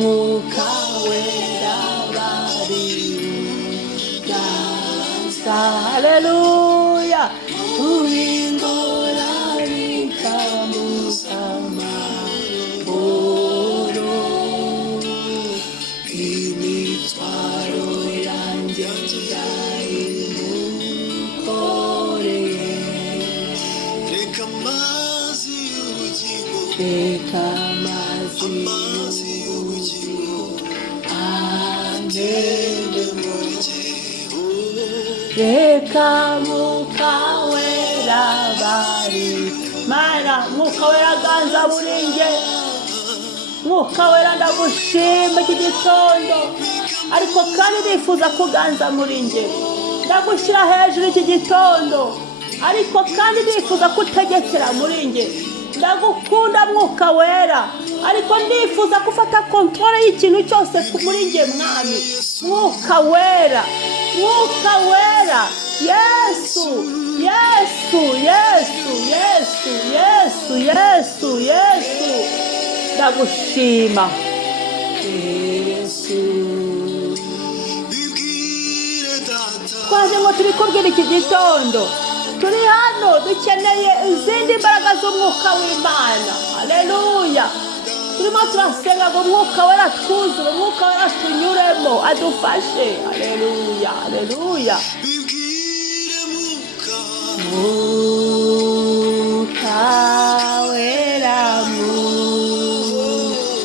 MWUKA WERA Hallelujah. MWUKA WERA Mana, MWUKA WERA ganza buringe. MWUKA WERA ndagushima iki gitondo, ariko kandi nifuza kuganza muringe. Ndagushira hejuru iki gitondo, ariko kandi nifuza kutegekera muringe. Ndagukunda MWUKA WERA, ariko ndifuza gufata kontrole y'ikintu cyose muringe mwami. MWUKA WERA, MWUKA WERA, Yesu, Yesu, Yesu, Yesu, Yesu, Yesu, Yesu. Ndagushima Yesu. Twaje ngo turi kubwira iki gitondo, turi hano dukeneye izindi mbaraga z'umwuka w'Imana. Haleluya. Turimo turasenga ngo MWUKA WERA twuzure, MWUKA WERA tunyuremo, adufashe. Haleluya, haleluya. MWUKA WERA,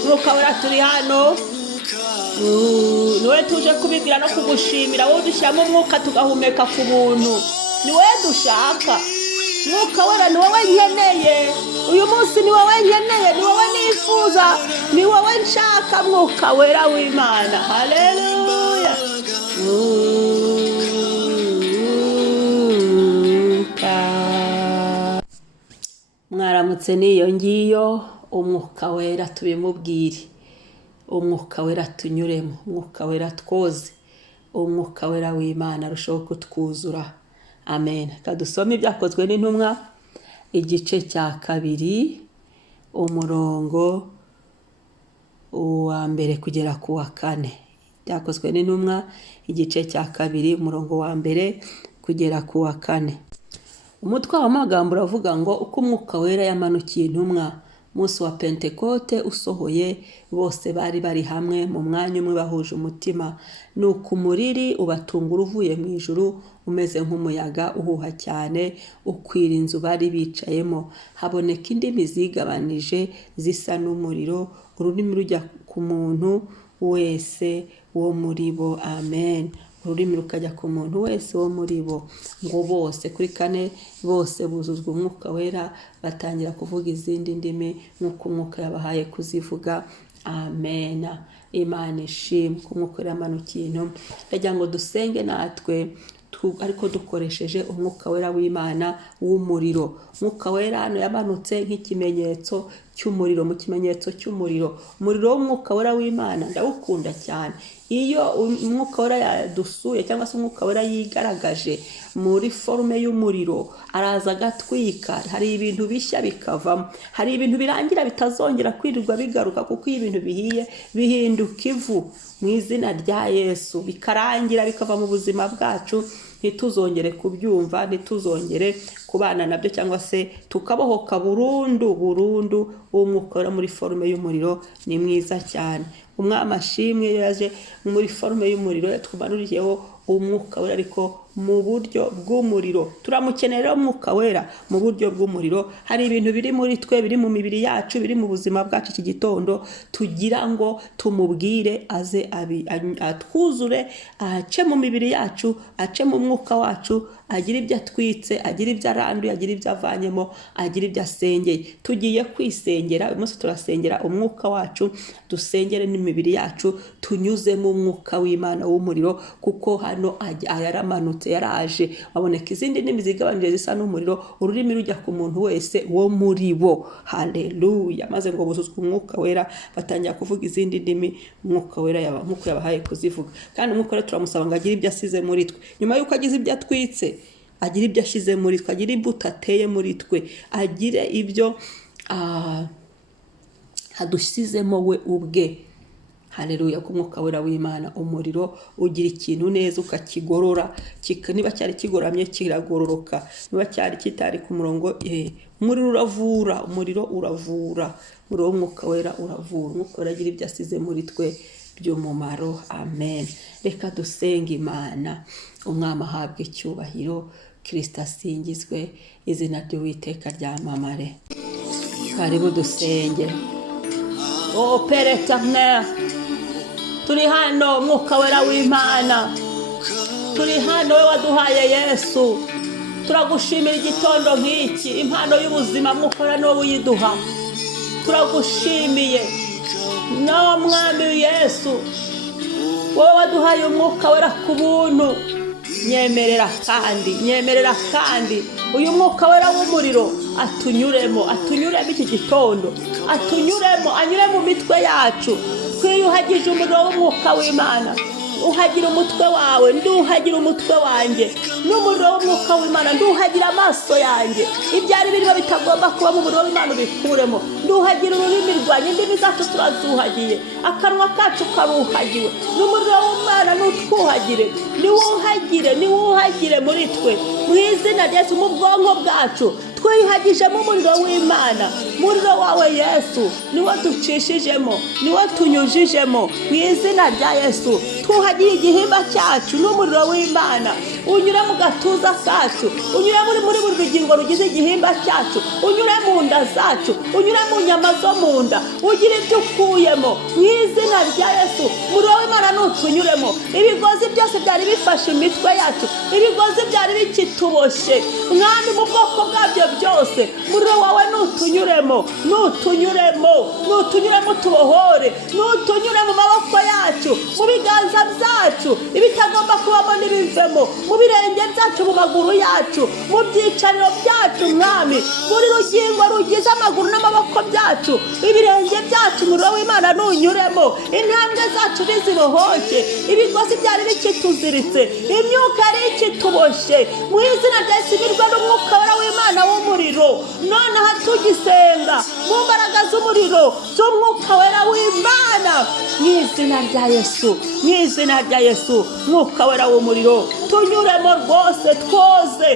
MWUKA WERA turi hano. Niwe tuje kubibwira no kugushimira, wowe dushyiramo umwuka tugahumeka ku buntu. Niwe dushaka. MWUKA WERA ni wowe nkeneye. Uyu munsi ni wowe nkeneye, ni wowe nifuza, ni wowe nshaka. MWUKA WERA w'Imana. Haleluya. Mwaramutse niyo ngiyo. MWUKA WERA tubimubwire, MWUKA WERA tunyuremo, MWUKA WERA twoze, MWUKA WERA w'Imana arushaho kutwuzura. Amen. Kadusome ibyakozwe n'intumwa igice cya 2 umurongo wa mbere kugera ku wa 4. Byakozwe n'intumwa igice cya 2 umurongo wa mbere kugera ku wa 4. Umutwe w'amagambo uravuga ngo uko MWUKA WERA yamanukiye intumwa munsi wa Pentekote usohoye, bose bari hamwe mu mwanya umwe bahuje umutima. Nuko umuriri ubatungura uvuye mu ijuru umeze nk'umuyaga uhuha cyane ukwira inzu bari bicayemo. Haboneka indimi zigabanije zisa n'umuriro, ururimi rujya ku muntu wese wo muri bo. Amen. Ururimi rukajya ku muntu wese wo muri bo. Ngo bose kuri 4 bose buzuzwa MWUKA WERA, batangira kuvuga izindi ndimi nk'uko MWUKA yabahaye kuzivuga. Amen. Imana ishimwe ko umwuka wera yamanukiye intumwa. Ndagira ngo dusenge natwe ariko dukoresheje umwuka wera w'Imana w'umuriro. Umwuka wera hano yamanutse nk'ikimenyetso cy'umuriro, mu kimenyetso cy'umuriro. Umuriro w'umwuka wera w'Imana ndawukunda cyane. Iyo umwuka wera yadusuye cyangwa se umwuka wera yigaragaje muri forume y'umuriro, araza agatwika, hari ibintu bishya bikavamo, hari ibintu birangira bitazongera kwirirwa bigaruka, kuko iyo ibintu bihiye bihinduka ivu mu izina rya Yesu, bikarangira bikava mu buzima bwacu, ntituzongere kubyumva, ntituzongere kubana nabyo, cyangwa se tukabohoka burundu. Umwuka wera muri forume y'umuriro ni mwiza cyane. Umwami ashimwe yaje muri forume y'umuriro, yatumanuriyeho umwuka wera ariko mu buryo bw'umuriro. Turamukenera umwuka wera mu buryo bw'umuriro. Hari ibintu biri muri twe, biri mu mibiri yacu, biri mu buzima bwacu iki gitondo, tugira ngo tumubwire aze atwuzure, ace mu mibiri yacu, ace mu mwuka wacu, agira ibyo atwitse, agira ibyo aranduye, agira ibyo avanyemo, agira ibyo asengeye. Tugiye kwisengera uyu munsi, turasengera umwuka wacu, dusengere n'imibiri yacu, tunyuze mu mwuka w'Imana w'umuriro, kuko hano yaramanutse, yaraje. Baboneka izindi ndimi zigabanije zisa n'umuriro, ururimi rujya ku muntu wese wo muri bo. Haleluya. Maze ngo buzuzwe umwuka wera, batangira kuvuga izindi ndimi umwuka wera nk'uko yabahaye kuzivuga. Kandi umwuka wera turamusaba ngo agire ibyo asize muri twe. Nyuma y'uko agize ibyo atwitse, agire ibyo ashize muri twe, agire imbuto ateye muri twe, agire ibyo hadusizemo we ubwe. Haleluya. Ko umwuka wera w'Imana, umuriro ugira ikintu neza ukakigorora, niba cyari kigoramye kiragororoka, niba cyari kitari ku murongo, umuriro uravura, umuriro uravura, umuriro w'umwuka wera uravura. Umwuka wera agira ibyo asize muri twe by'umumaro. Amen. Reka dusenge Imana. Umwami ahabwe icyubahiro, Kristo asingizwe, izina ry'Uwiteka ryamamare. Karibu dusenge. Oh Père éternel, turi hano umwuka wera w'Imana, turi hano we waduhaye Yesu. Turagushimira igitondo nk'iki, impano y'ubuzima mwuka wera niwe uyiduha. Turagushimiye nawe mwami Yesu, wowe waduhaye umwuka wera ku buntu. Nyemerera kandi uyu mwuka wera w'umuriro atunyuremo iki gitondo, anyure mu mitwe yacu. Twiyuhagije umuriro w'umwuka w'Imana, uhagira umutwe wawe, nduhagira umutwe wanjye, n'umuriro w'umwuka w'Imana nduhagira amaso yanjye. Ibyari birimo bitagomba kuba mu muriro w'Imana ubikuremo. Nduhagira ururimi rwanjye, indimi zacu turazuhagiye, akanwa kacu karuhagiwe. N'umuriro w'Imana nutwuhagire, niwuhagire muri twe, mu izina rya Yesu. Mu bwonko bwacu twihagijemo umuriro w'Imana, umuriro wawe Yesu niwo ducishijemo, niwo tunyujijemo, mu izina rya Yesu. Twuhagiye igihimba cyacu n'umuriro w'Imana, unyure mu gatuza kacu, unyure muri buri rugingo rugize igihimba cyacu, unyure mu nda zacu, unyure mu nyama zo mu nda, ugire ibyo ukuyemo, mu izina rya Yesu. Umuriro w'Imana nutunyuremo, ibigozi byose byari bifashe imitwe yacu, ibigozi byari bikituboshye, mwami mu bwoko bwabyo byose, umuriro wawe nutunyuremo, tubohore, nutunyure mu maboko yacu, mu biganza byacu, ibitagomba kubamo n'ibivemo, mu birenge byacu, mu maguru yacu, mu byicariro byacu mwami, buri rugingo rugize amaguru n'amaboko byacu, ibirenge byacu umuriro w'Imana nunyuremo, intambwe zacu nizibohoke, ibigozi byari bikituziritse, imyuka yari ikituboshye, mu izina rya Yesu. Imirwa n'umwuka wera w'Imana w'umuriro, nonaha tugisenga mu mbaraga z'umuriro z'umwuka wera w'Imana, mu izina rya Yesu. Mwuka wera w'umuriro tunyuremo rwose, twoze,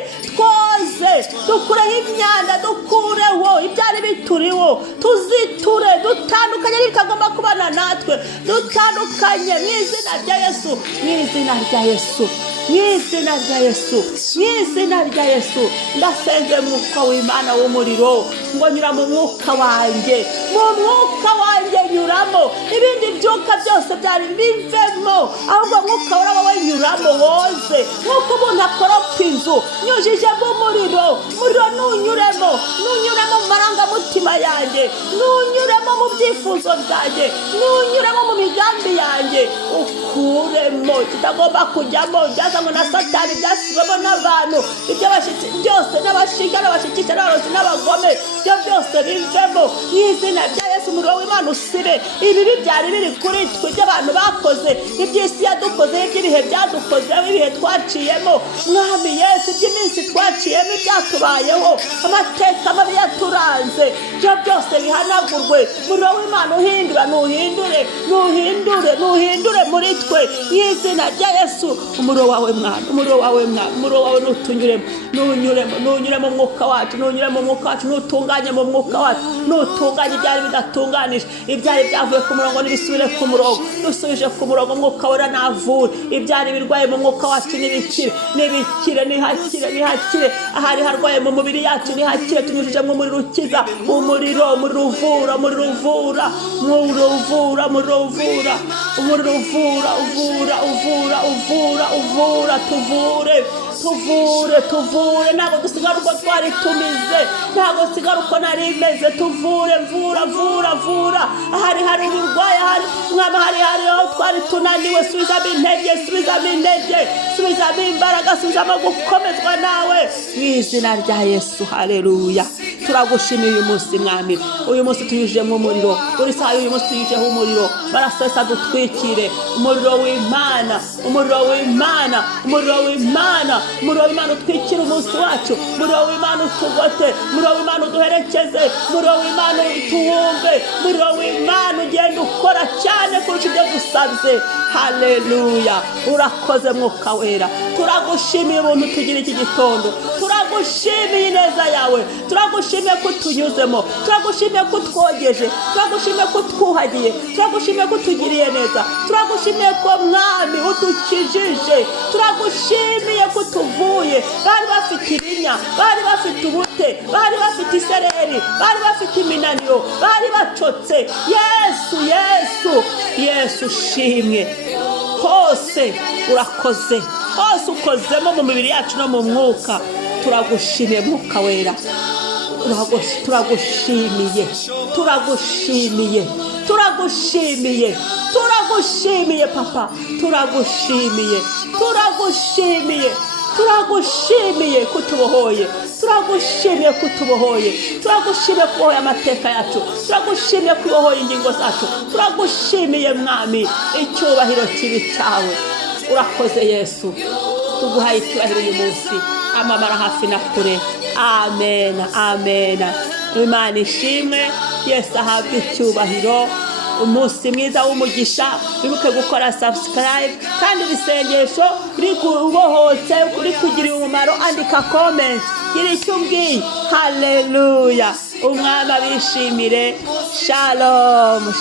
dukureho imyanda, dukureho ibyari bituriho, tuziture, dutandukanye n'ibitagomba kubana natwe, dutandukanye mu izina rya Yesu. mu izina rya Yesu, mu izina rya Yesu. Ndasenge mwuka w'Imana w'umuriro ngo nyura mu mwuka wanjye, mu mwuka wanjye nyuramo, ibindi byuka byose byari bivemo, ahubwo mwuka wera wowe nyuramo woze, nk'uko umuntu akoropa inzu nyujijemo umuriro nunyuremo mu marangamutima yanjye, nunyuremo mu byifuzo byanjye, nunyuremo mu migambi yanjye, ukuremo kitagomba kujyamo, byazanywe na Satani, byasizwemo n'abantu, ibyo bashyitsi byose n'abashinga n'abashikisha n'abarozi n'abagome, ibyo byose bivemo mu izina rya Yesu. Umuriro w'Imana usibe ibibi byari biri kuri twe, ibyo abantu bakoze, iby'isi yadukoze, iby'ibihe byadukoze, ibihe twaciyemo mwami Yesu, iby'iminsi twaciyemo, ibyatubayeho, amateka mabi yaturanze, ibyo byose bihanagurwe. Umuriro w'Imana uhindura, nuhindure muri twe mu izina rya Yesu. Umuriro wawe Mwana, umuriro wawe nutunyuremo, nunyuremo mu mwuka wacu, nutunganye mu mwuka wacu, nutunganye ibyari bidatunganije, ibyari byavuye ku murongo nibisubire ku murongo, nusubije ku murongo mwuka wera navure, ibyari birwaye mu mwuka wacu nibikire, nihakire, ahari harwaye mu mubiri yacu nihakire, tunyujije mu muriro ukiza, umuriro uvura, tuvure, ntabwo dusigara uko twari tumize, ntabwo dusigara uko nari imeze, tuvure, vura, ahari hari uburwayi, hari aho twari tunaniwe, subizamo intege, subizamo imbaraga, subizamo gukomezwa nawe mu izina rya Yesu. Haleluya. Turagushimiye uyu munsi Mwami, uyu munsi tuyujemo umuriro, buri saha uyu munsi tuyujeho umuriro, maraso Yesu adutwikire, umuriro w'Imana utwikire umunsi wacu, umuriro w'Imana utugote, umuriro w'Imana uduherekeze, umuriro w'Imana tuwumve, umuriro w'Imana ugenda ukora cyane kurusha ibyo dusabye. Haleluya. Urakoze mwuka wera, turagushimiye ubuntu tugira iki gitondo, turagushimiye ineza yawe, turagushimiye ko tunyuzemo, turagushimiye ko twogeje, turagushimiye ko twuhagiye, turagushimiye ko tugiriye neza, turagushimiye ko Mwami udukijije, turagushimiye ko tuvuye, bari bafite ibinya, bari bafite ubute, bari bafite isereri, bari bafite iminaniro, bari bacotse. Yesu shimwe, hose urakoze, hose ukozemo mu mibiri yacu no mu mwuka. Turagushimiye mwuka wera, turagushimiye Papa, turagushimiye kutubohoye, turagushimiye kubohoye amateka yacu, turagushimiye kubohoye ingingo zacu, turagushimiye Mwami, icyubahiro kibi cyawe. Urakoze Yesu, tuguhaye icyubahiro uyu munsi, amamara hafi na kure. Amen. Imana ishimwe, Yesu ahabwe icyubahiro. Umunsi mwiza w'umugisha, wibuke gukora subscribe, kandi ibisengesho rikubohotse, kuri kugira umumaro, andika comment, gira icyo umbwiye. Haleluya. Umwami abishimire. Shalom.